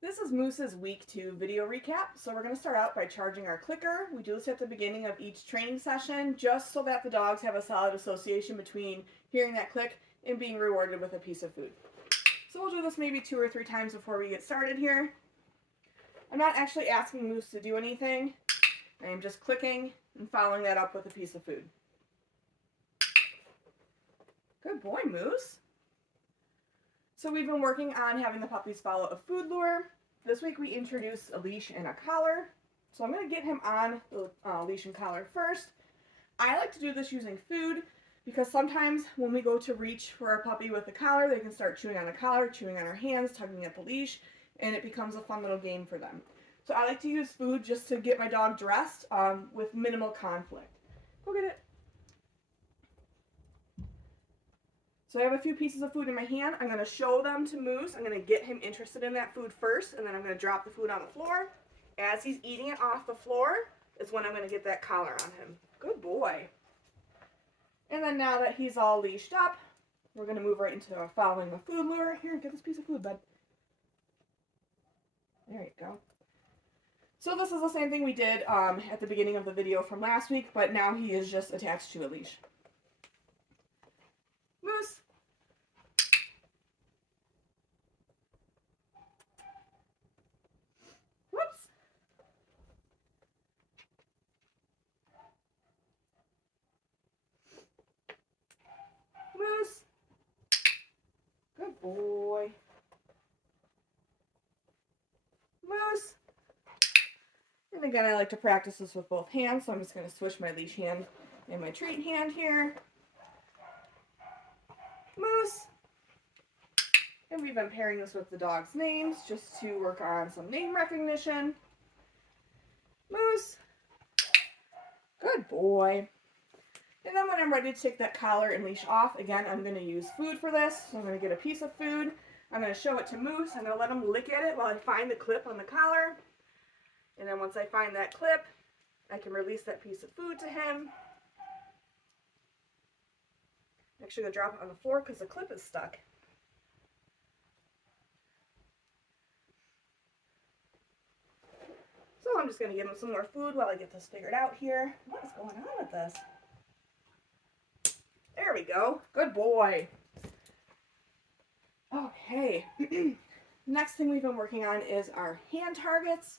This is Moose's week 2 video recap. So we're going to start out by charging our clicker. We do this at the beginning of each training session just so that the dogs have a solid association between hearing that click and being rewarded with a piece of food. So we'll do this maybe 2 or 3 times before we get started here. I'm not actually asking Moose to do anything. I am just clicking and following that up with a piece of food. Good boy, Moose. So we've been working on having the puppies follow a food lure. This week we introduced a leash and a collar. So I'm going to get him on the leash and collar first. I like to do this using food because sometimes when we go to reach for our puppy with the collar, they can start chewing on the collar, chewing on our hands, tugging at the leash, and it becomes a fun little game for them. So I like to use food just to get my dog dressed with minimal conflict. Go get it. So I have a few pieces of food in my hand. I'm going to show them to Moose. I'm going to get him interested in that food first, and then I'm going to drop the food on the floor. As he's eating it off the floor is when I'm going to get that collar on him. Good boy. And then now that he's all leashed up, we're going to move right into following the food lure. Here, get this piece of food, bud. There you go. So this is the same thing we did at the beginning of the video from last week, but now he is just attached to a leash. Moose. Whoops. Moose. Good boy. Moose. And again, I like to practice this with both hands, so I'm just going to switch my leash hand and my treat hand here. Moose. And we've been pairing this with the dog's names just to work on some name recognition. Moose. Good boy. And then when I'm ready to take that collar and leash off, again, I'm going to use food for this. So I'm going to get a piece of food. I'm going to show it to Moose. I'm going to let him lick at it while I find the clip on the collar. And then once I find that clip, I can release that piece of food to him. I'm actually going to drop it on the floor because the clip is stuck. So I'm just going to give him some more food while I get this figured out here. What is going on with this? There we go. Good boy. Okay. Next thing we've been working on is our hand targets.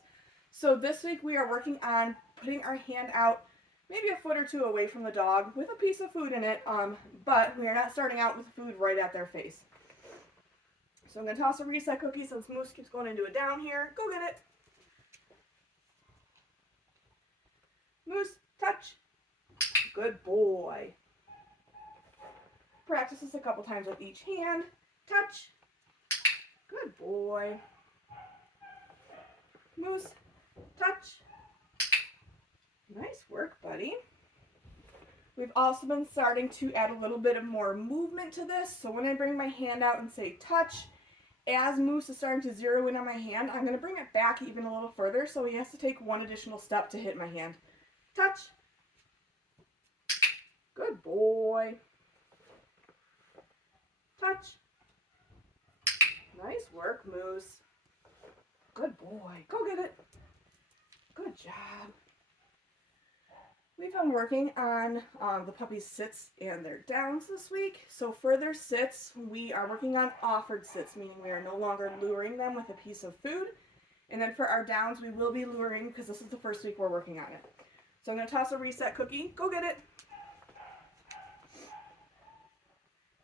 So this week we are working on putting our hand out maybe a foot or two away from the dog with a piece of food in it, but we are not starting out with food right at their face. So I'm going to toss a reset cookie since Moose keeps going into a down here. Go get it. Moose, touch. Good boy. Practice this a couple times with each hand. Touch. Good boy. Moose, touch. Nice work, buddy. We've also been starting to add a little bit of more movement to this. So when I bring my hand out and say touch, as Moose is starting to zero in on my hand, I'm going to bring it back even a little further. So he has to take one additional step to hit my hand. Touch. Good boy. Touch. Nice work, Moose. Good boy. Go get it. Good job. We've been working on the puppy's sits and their downs this week. So for their sits, we are working on offered sits, meaning we are no longer luring them with a piece of food. And then for our downs, we will be luring because this is the first week we're working on it. So I'm going to toss a reset cookie. Go get it.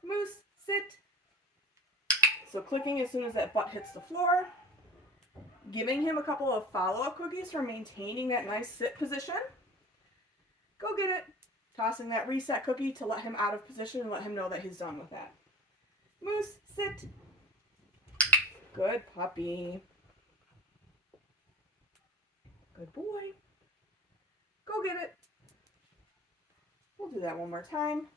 Moose, sit. So clicking as soon as that butt hits the floor. Giving him a couple of follow-up cookies for maintaining that nice sit position. Go get it. Tossing that reset cookie to let him out of position and let him know that he's done with that. Moose, sit. Good puppy. Good boy. Go get it. We'll do that one more time.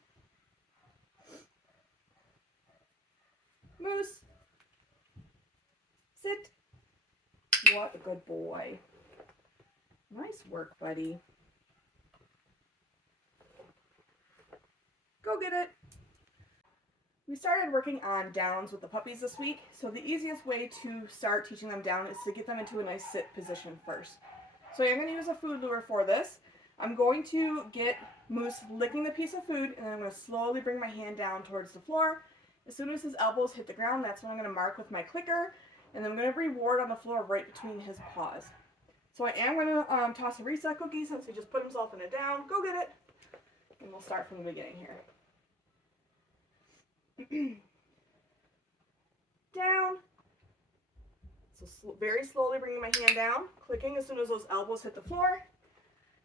Moose, sit. What a good boy. Nice work, buddy. Go get it. We started working on downs with the puppies this week, so the easiest way to start teaching them down is to get them into a nice sit position first. So I'm going to use a food lure for this. I'm going to get Moose licking the piece of food, and then I'm going to slowly bring my hand down towards the floor. As soon as his elbows hit the ground, that's when I'm going to mark with my clicker, and then I'm going to reward on the floor right between his paws. So I am going to toss a reset cookie since he just put himself in a down. Go get it. And we'll start from the beginning here. Down. So very slowly bringing my hand down, clicking as soon as those elbows hit the floor.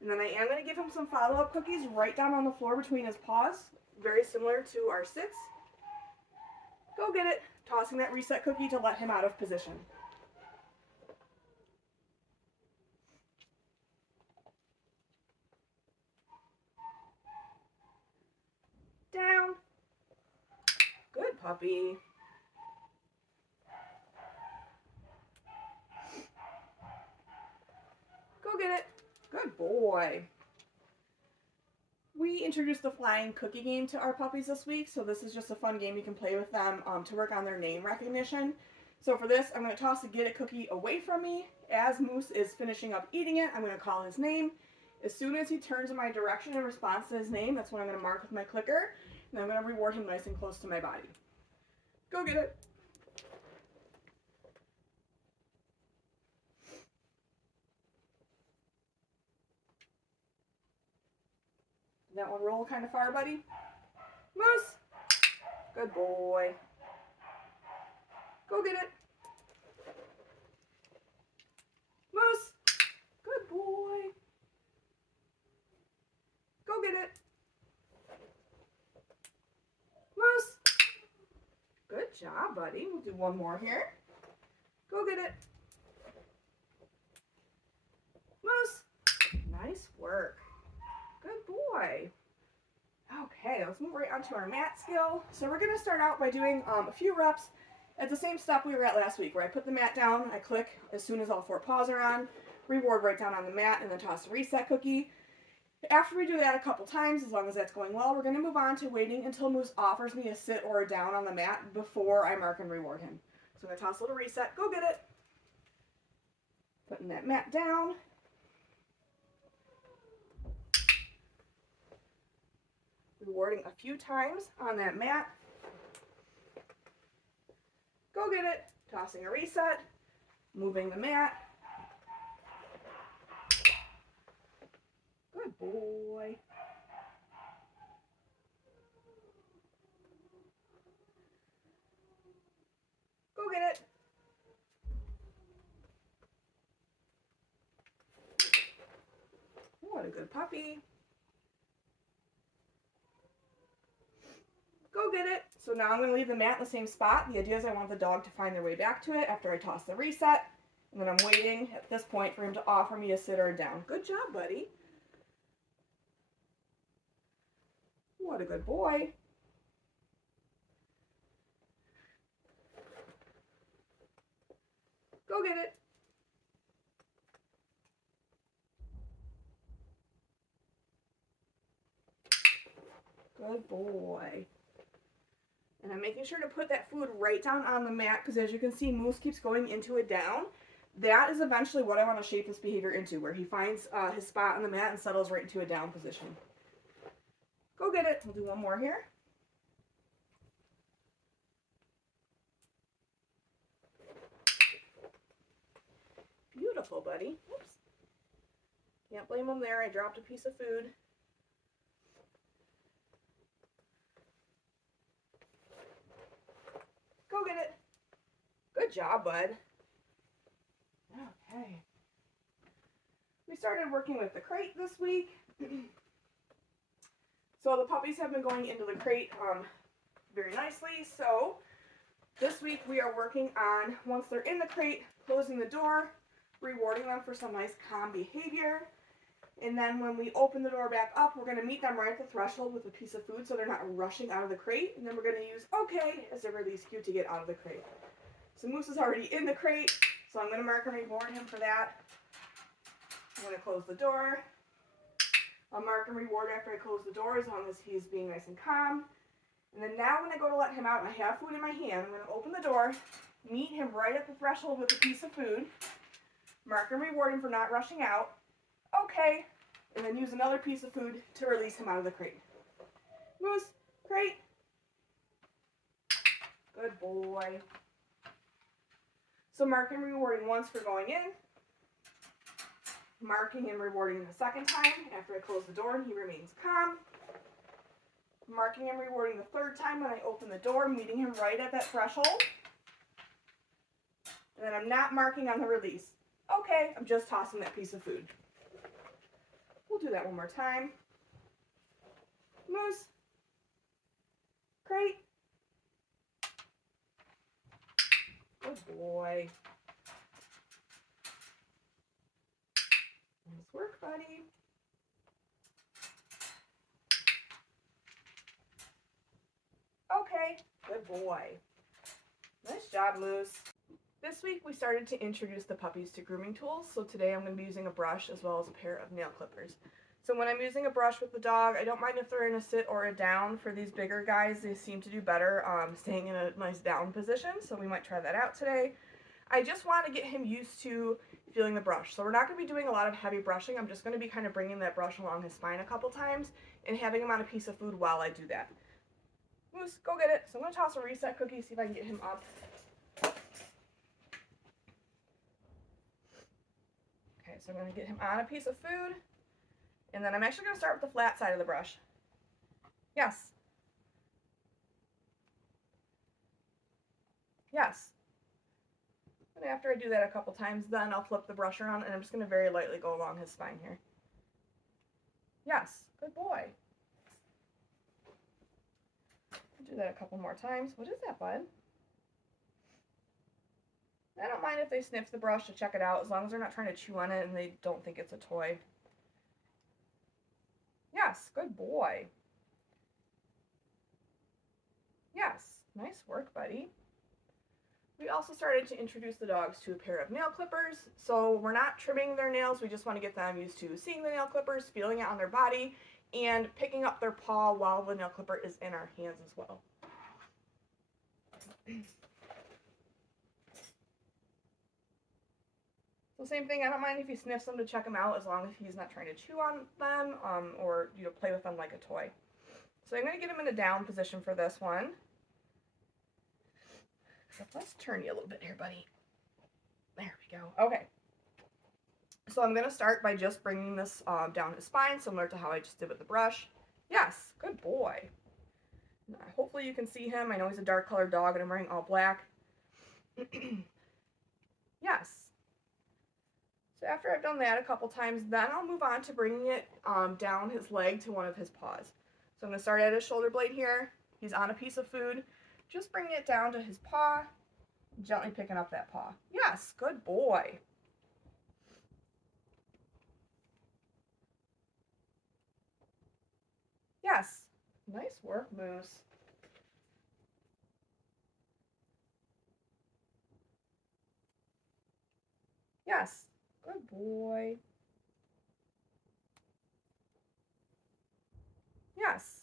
And then I am going to give him some follow-up cookies right down on the floor between his paws, very similar to our sits. Go get it. Tossing that reset cookie to let him out of position. Down. Good puppy. Go get it. Good boy. We introduced the flying cookie game to our puppies this week, so this is just a fun game you can play with them to work on their name recognition. So for this, I'm going to toss the get it cookie away from me. As Moose is finishing up eating it, I'm going to call his name. As soon as he turns in my direction in response to his name, that's when I'm going to mark with my clicker, and I'm going to reward him nice and close to my body. Go get it. That one roll kind of far, buddy. Moose. Good boy. Go get it. Moose. Good boy. Go get it. Moose. Good job, buddy. We'll do one more here. Go get it. Moose. Nice work. Good boy. Okay, let's move right on to our mat skill. So we're going to start out by doing a few reps at the same step we were at last week, where I put the mat down, I click as soon as all 4 paws are on, reward right down on the mat, and then toss a reset cookie. After we do that a couple times, as long as that's going well, we're going to move on to waiting until Moose offers me a sit or a down on the mat before I mark and reward him. So I'm going to toss a little reset. Go get it. Putting that mat down. Rewarding a few times on that mat. Go get it. Tossing a reset. Moving the mat. Good boy. Go get it. What a good puppy. Go get it. So now I'm going to leave the mat in the same spot. The idea is I want the dog to find their way back to it after I toss the reset. And then I'm waiting at this point for him to offer me a sit or a down. Good job, buddy. What a good boy. Go get it. Good boy. And I'm making sure to put that food right down on the mat because as you can see, Moose keeps going into a down. That is eventually what I want to shape this behavior into, where he finds his spot on the mat and settles right into a down position. Go get it. We'll do one more here. Beautiful, buddy. Oops. Can't blame him there. I dropped a piece of food. Go get it. Good job, bud. Okay. We started working with the crate this week. So the puppies have been going into the crate very nicely. So this week we are working on, once they're in the crate, closing the door, rewarding them for some nice calm behavior. And then when we open the door back up, we're going to meet them right at the threshold with a piece of food so they're not rushing out of the crate. And then we're going to use okay as their release cue to get out of the crate. So Moose is already in the crate, so I'm going to mark and reward him for that. I'm going to close the door. I'll mark and reward after I close the door as long as he's being nice and calm. And then now when I go to let him out and I have food in my hand, I'm going to open the door, meet him right at the threshold with a piece of food, mark and reward him for not rushing out. Okay. And then use another piece of food to release him out of the crate. Moose, crate. Good boy. So marking and rewarding once for going in. Marking and rewarding the second time after I close the door and he remains calm. Marking and rewarding the third time when I open the door, meeting him right at that threshold. And then I'm not marking on the release. Okay, I'm just tossing that piece of food. We'll do that one more time. Moose. Crate. Good boy. Nice work, buddy. Okay, good boy. Nice job, Moose. This week we started to introduce the puppies to grooming tools, so today I'm going to be using a brush as well as a pair of nail clippers. So when I'm using a brush with the dog, I don't mind if they're in a sit or a down. For these bigger guys, they seem to do better staying in a nice down position, so we might try that out today. I just want to get him used to feeling the brush. So we're not going to be doing a lot of heavy brushing. I'm just going to be kind of bringing that brush along his spine a couple times and having him on a piece of food while I do that. Moose, go get it. So I'm going to toss a reset cookie, see if I can get him up. Okay, so I'm going to get him on a piece of food. And then I'm actually going to start with the flat side of the brush. Yes. Yes. And after I do that a couple times, then I'll flip the brush around and I'm just going to very lightly go along his spine here. Yes. Good boy. I'll do that a couple more times. What is that, bud? I don't mind if they sniff the brush to check it out, as long as they're not trying to chew on it and they don't think it's a toy. Yes, good boy. Yes, nice work, buddy. We also started to introduce the dogs to a pair of nail clippers. So we're not trimming their nails, we just want to get them used to seeing the nail clippers, feeling it on their body, and picking up their paw while the nail clipper is in our hands as well. So same thing, I don't mind if he sniffs them to check them out, as long as he's not trying to chew on them or play with them like a toy. So I'm going to get him in a down position for this one. So let's turn you a little bit here, buddy. There we go. Okay. So I'm going to start by just bringing this down his spine, similar to how I just did with the brush. Yes, good boy. Hopefully you can see him. I know he's a dark colored dog and I'm wearing all black. Yes. So after I've done that a couple times, then I'll move on to bringing it down his leg to one of his paws. So I'm going to start at his shoulder blade here. He's on a piece of food. Just bringing it down to his paw, gently picking up that paw. Yes, good boy. Yes, nice work, Moose. Yes, good boy. Yes,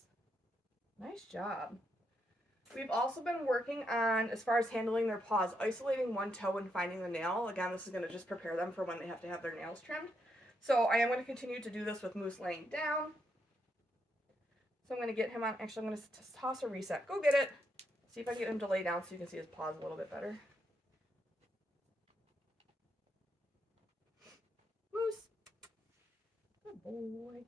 nice job. We've also been working on, as far as handling their paws, isolating one toe and finding the nail. Again, this is going to just prepare them for when they have to have their nails trimmed. So I am going to continue to do this with Moose laying down. So I'm going to get him on, actually I'm going to toss a reset. Go get it. See if I can get him to lay down so you can see his paws a little bit better. Moose. Good boy.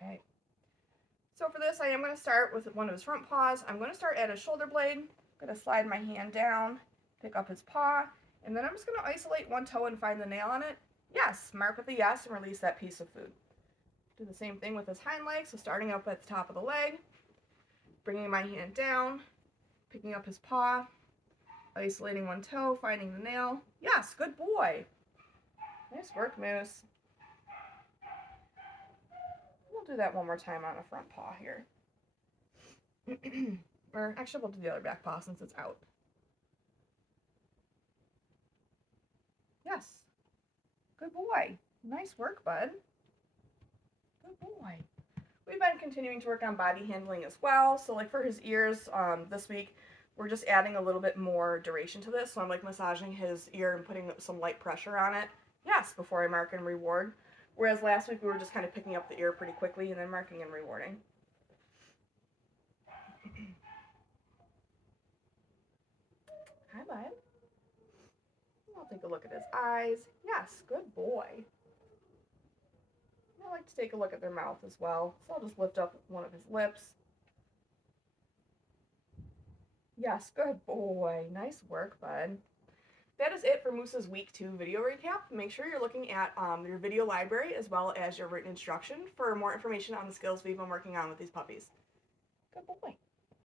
Okay. So for this, I am going to start with one of his front paws. I'm going to start at his shoulder blade. I'm going to slide my hand down, pick up his paw, and then I'm just going to isolate one toe and find the nail on it. Yes, mark with a yes and release that piece of food. Do the same thing with his hind leg. So starting up at the top of the leg, bringing my hand down, picking up his paw, isolating one toe, finding the nail. Yes, good boy. Nice work, Moose. We'll do that one more time on the front paw here. Or actually, we'll do the other back paw since it's out. Yes. Good boy. Nice work, bud. Good boy. We've been continuing to work on body handling as well. So like for his ears, this week, we're just adding a little bit more duration to this. So I'm like massaging his ear and putting some light pressure on it. Yes, before I mark and reward. Whereas last week we were just kind of picking up the ear pretty quickly and then marking and rewarding. Hi, bud. I'll take a look at his eyes. Yes, good boy. I like to take a look at their mouth as well. So I'll just lift up one of his lips. Yes, good boy. Nice work, bud. That is it for Moose's week 2 video recap. Make sure you're looking at your video library as well as your written instruction for more information on the skills we've been working on with these puppies. Good boy.